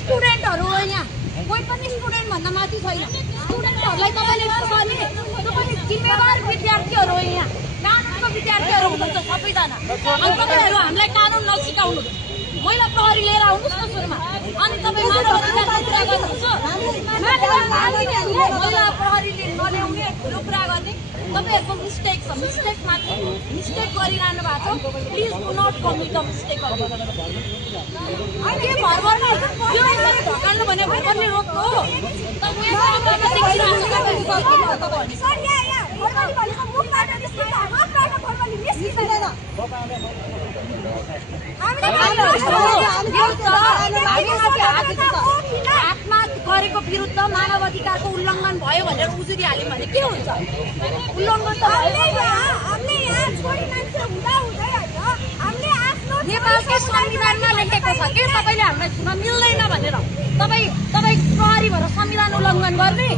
स्टुडेन्टहरु हो यहाँ कोही पनि स्टुडेन्ट भन्दा माथि छैन स्टुडेन्टहरुलाई तपाईले यस्तो गर्ने तपाईले जिम्मेवार विद्यार्थीहरु हो यहाँ कानुनको विद्यार्थीहरु हुनुहुन्छ सबैजना अनि तपाईहरु हामीलाई कानुन नसिकाउनु महिला प्रहरी लिएर आउनुस् न सुरुमा अनि तपाई मानव अधिकारको कुरा गर्नुहुन्छ महिला प्रहरीले नल्याउने ठुलो कुरा गर्ने तपाईहरुको मिस्टेक छ मिस्टेक मात्र मिस्टेक गरिरहनु भएको छ please do not commit the mistake of के भर्बरले यो ढकाल्नु भने भर्बरले रोक्नु हो सर यहाँ भर्बरले भनेको मुखबाट निस्किन्छ हातबाट भर्बरले निस्किँदैन हातमा गरेको विरुद्ध मानव अधिकारको उल्लङ्घन भयो भनेर उजुरी हाल्यौं भने के हुन्छ उल्लङ्घन त हामीले यहाँ छोरी मान्छे हुँदा हुँदै हैन हामीले आफ्नो नेपालको संविधानमा लेखेको छ के तपाईले हामीलाई छुन मिल्दैन भनेर तपाई प्रहरी भएर संविधान उल्लङ्घन गर्ने